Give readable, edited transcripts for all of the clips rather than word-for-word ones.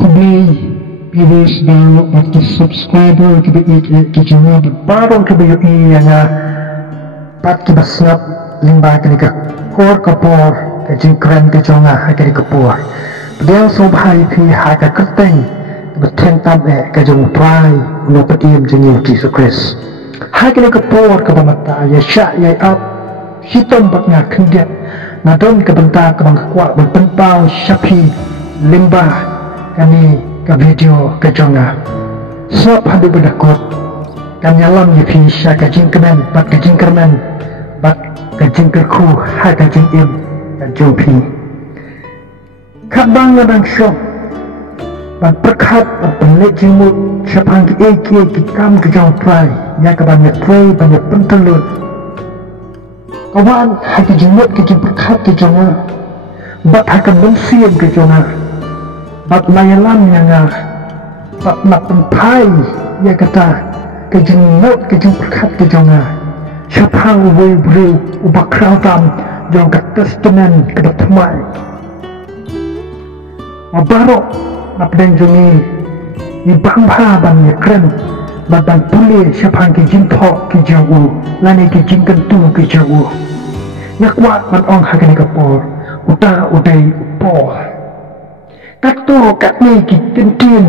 Hubli viewers now of the subscriber to the channel baru ke bio yang pat ke basnap limba ke ka kor kapor ke jingkran ke jonga ke di kapor dia sobhai phi ha ka kerteng beteng tam ke jong trai no patiem jeng Jesus Christ ha ke kapor ke bamata ya sya ya up hitam baknya kendia nadon ke benta ke bang kuat berpentau syapi limba kami ke video ke jonga sop hadu bedakut kan nyalam ye pisha ke jingkemen bat ke jingkermen bat ke jingkerku ha ke jingim ke jompi kabang ngadang syok bat perkat bat pelik jimut syapang ke eki kam ke jong prai ya ke banyak prai banyak pentelut kawan ha ke jimut ke jing perkat ke jonga bat ha ke mensiam ke jonga bat mayalam yang bat nak penpai ya kata kejengmut kejeng perkat kejonga syapang wei beri ubak krautam jong ke testament ke bertemai mabarok nak denjongi ibang ban ya kren batang pulih syapang kejeng tok kejeng u lani kejeng kentu kejeng u yak wat man ong hakani kapor uta udai upor các tu các ni ki kentin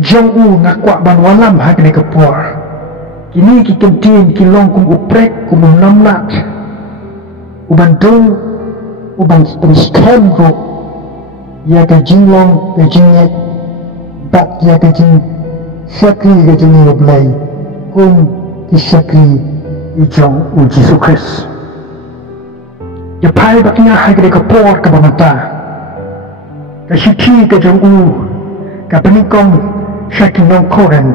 jong u ngakwa ban walam ha kene kapor kini ki kentin ki long kum uprek kum namlat uban tu uban stem ro ya ka jinglong ka jinget bat ya ka jing sakri ka jing oblai kum ki sakri jong u Jesus Christ ya pai baknya ha kene kapor ka bamata Kashiki ke jong u ka penikong shaking nong koren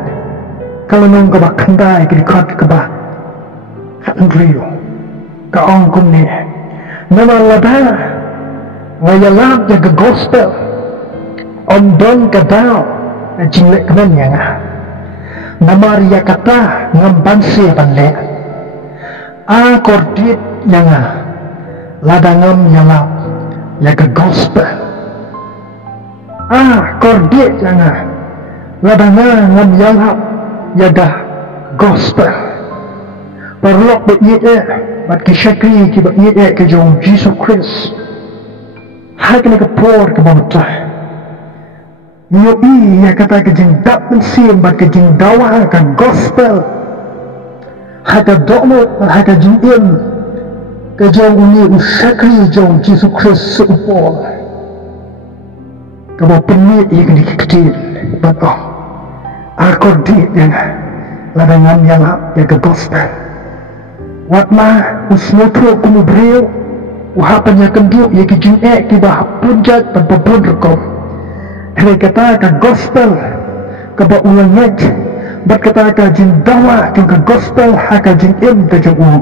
kalau nong ka bakandai ke dikot ka ba andrio ka ong kumni nama lada ngayalab ya ke gospel om don ka dao na jinglek kemen yang nama ria kata ngambansi banle a kordit yang lada ngam yalab ya ke gospel kordit jangan labana ngam yalap yadah gospel perlok be'iye bat kisyakri ki be'iye ke jong Jesus Christ hai kena ke por ke bamta yoi ya kata ke jeng dap mensim bat ke jeng dawa ke gospel hai ke dokmut hai ke jeng im ke jong uni usyakri jong Jesus Christ seupor kau penuh yang dikecil, betul. Akordi yang ladangan yang ke gospel. Watma usmoto kumubril, uhapannya kenduk yang kijinge kibah punjat berbebun rekom. Hari kata ke gospel, kebak ulangnya, berkata ke jin dawa ke gospel haka jin im ke jawu.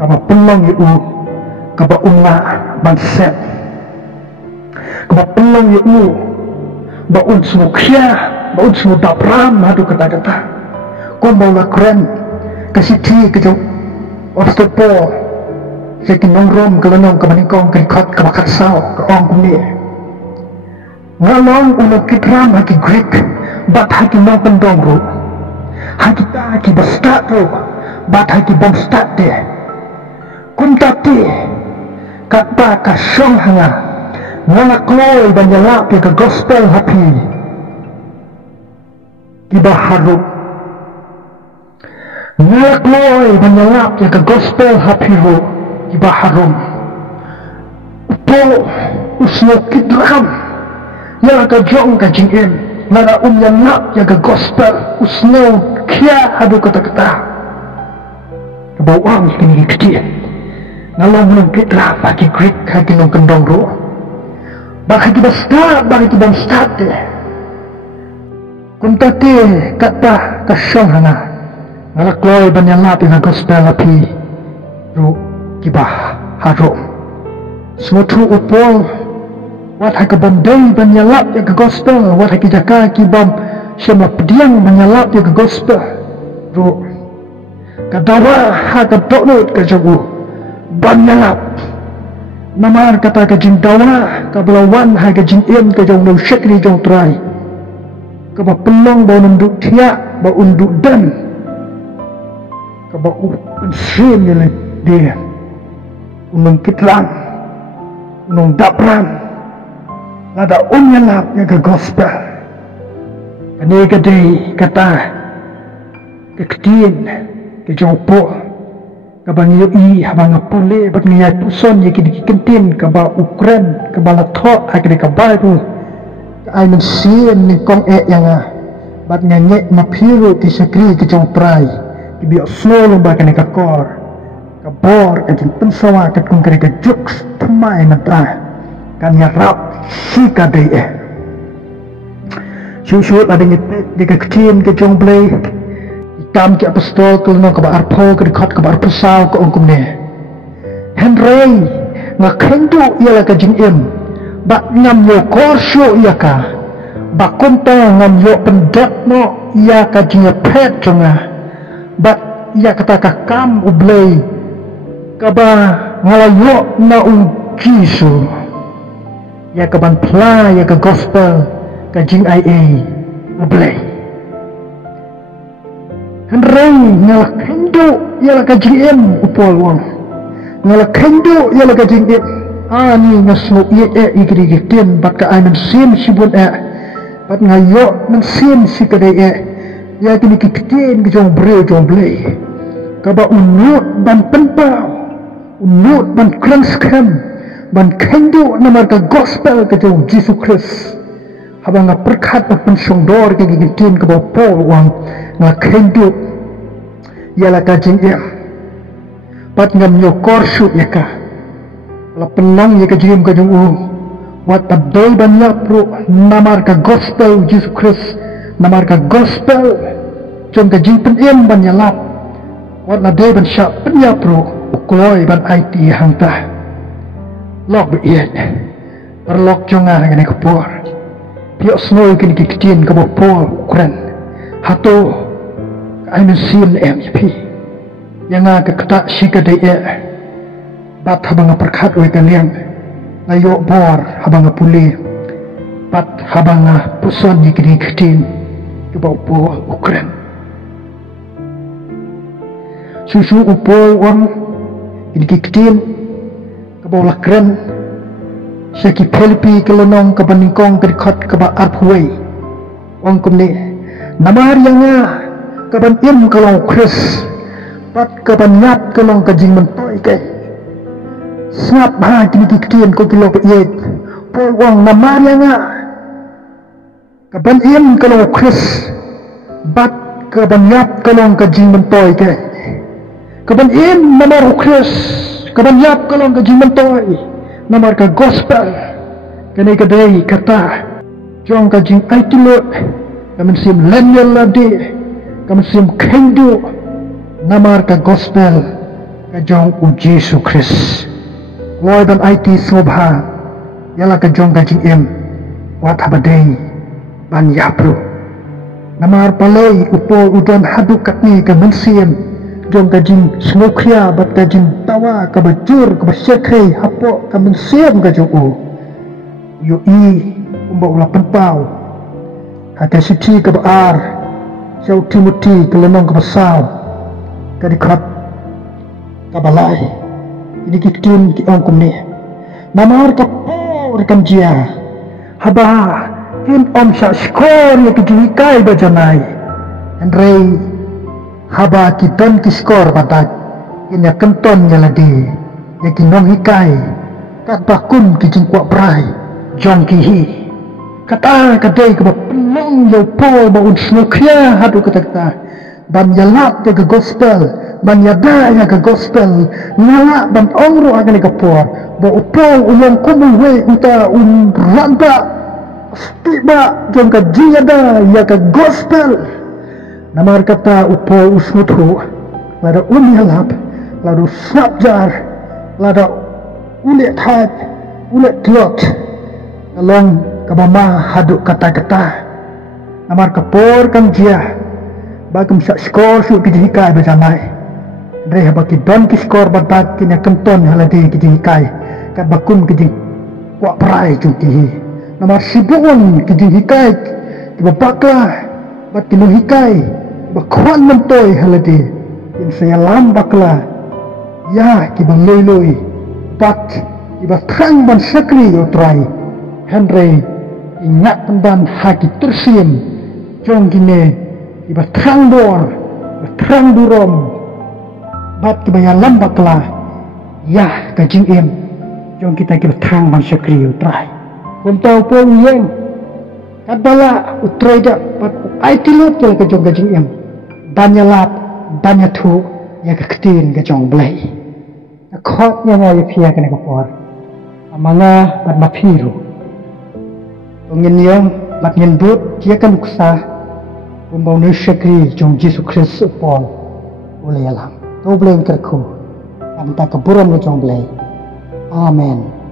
Kebak pelong yu, kebak umla banset. Kebab pelong ya u baun semua kia baun semua dapram hadu kata-kata kau bawa keren kasih ti ke jauh obstacle saya kinongrom ke lenong ke manikong ke dikot ke bakat sao ke ong kumni ngalong unok kitram haki Greek bat haki nong pendong ru haki ta haki bastat ru bat haki bom stat de kuntati kata kasyong hanga ngalak loy dan nyalap ya ke gospel happy tiba harum ngalak loy dan nyalap ya ke gospel happy ro tiba harum upo usno kidram ya ke jong ka jingin nara nyalap ya ke gospel usno kia hadu kata-kata kebawang kini kecil ngalong nung kidram bagi Greek hagi nung kendong ro bagi kita start kuntati kata kasyong hana ngalakloy banyalap ina gospel api ru kibah harum semutu upol wat haka bandai banyalap ya ke gospel wat haki jaka kibam syama pediang banyalap ya ke gospel ru kadawa haka doknut ke jagu banyalap Namar kata ka jing dawa ka belawan hai ka jing em ka jong no syakri jong trai ka ba pelong ba nunduk tiak ba unduk dan ka ba pensim ni dia unung kitlan unung dapran lada unyalap ya ka gospel kani ka day kata ka ketien ka jong po kabang i habang pule bat ngaya puson ye kidi kentin kaba Ukraine kaba latho akide kaba tu ai men sien ni kong yang bat nganye mapiru ti sakri ki jong prai ki bi snow lo ba kane ka kor ka bor ka jin pensawa ka kong kare ka jux tmai na ta kan ya rap si ka dei shu la ding de ka ktin ke jong play tam ki apostol ko no ka bar pho ka khat ka bar pasau ko ongkum ne henry nga khendu ya ka jing em ba ngam yo korsho ya ka ba konta ngam yo pendak no ya ka jing phet chunga ba ya kata ka kam ublei ka ba ngalayo na jisu ya ka ban pla ya ka gospel ka jing ia ublei Henry ngala kendo yala ka GM upol wang ngala kendo yala ka GM ani ngasno ye igri giten bat ka amen sim sibun bat ngayo men sim si ka de ya kini kiten ki jong bre jong blei ka ba unut ban penpau unut ban kranskam ban kendo namar ka gospel ka jong Jesus Christ habang nga perkhat at pensongdor ka gigiten ka ba pol wang nga kendo yala ka jing pat ngam yo korsu ya ka la penang ya ka jing ka jung wat abdol ban ya pro namar ka gospel Jesus Christ namar ka gospel jong ka jing pen ban ya lap wat la de ban sha pen ya pro ukloi ban IT hangta lok be yet perlok jonga ngene ko por pio snow kini kitin ka bo por Ukraine hato I'm sim MP yang agak ketak sika de bat habang perkhat we kalian ayo bor habang puli bat habang puson ni kini ketin ke bau po Ukraine susu upo wang ini ketin ke bau lakren seki pelpi ke lenong ke baningkong ke dekat ke ba arpway wang kumni namar yang kaban im kalong Chris pat kaban nyap kalong kajing mentoy kay snap ha kini kiktian ko kilo payet pol wang namarya nga kaban im kalong Chris bat kaban nyap kalong kajing mentoy kay kaban im namar Chris kaban nyap kalong kajing mentoy namar ka gospel kanay kaday kata jong kajing ay tulot kaman sim lenyal lade kami sim kendo namar ka gospel ka jong u Jesus Christ Lord dan IT sobha yala ka jong ka jing wat habadei ban yapro namar palay upo udan hadu katni ka mensim jong ka jing snokya bat ka jing tawa ka bajur ka basyakhay hapo ka mensim ka jong u yu umba ula penpau hata siti ka baar Jauh Timothy kelenong kebasau kadikat kabalai ini kitin ki ongkum ni namar ka por kan jia haba kin om sa skor ya kijikai bajanai Henry haba kiton ki skor batak inya kenton ya ladi ya kinong hikai kat bakun ki jingkwa prai jong ki hi kata kadai ke pelong yo po ba un snokya hadu kata ban yalap ke gospel ban yada ya ke gospel ngala ban ongro agane ke por ba upo ulong kumu we uta ranta tiba jong ka jiyada ya ke gospel namar kata upo usmutu lada unyalap ladu sabjar lada ulet hat ulet klot along kabama haduk kata-kata namar kapor kang jia bagum sa skor su kijikai besamai dre habaki don ki skor batak kinya kenton haladi kijikai kat bakum ke jing kuak perai jung ki nama sibun ke jing hikai ke bakla bat kilo hikai bakwan mentoi halade in saya lam bakla ya ki bang loi bat iba trang ban sakri utrai Henry ingat pendan haki tersim jong gine iba trang dor terang durom bat kibaya lambak lah ya kajing em jong kita kira terang ban sakri utrai untuk pun yang kadala utrai dak bat ai tilot kala kajong kajing em banyalat banyak tu ya keketin kajong belai khotnya mau pia kena kapor amanga bat mapiru pengin yang bat nyebut dia kan kusah umbau ni sakri jong Yesus Kristus pon oleh alam to bleng kerku am ta kaburam lo jong blai amen.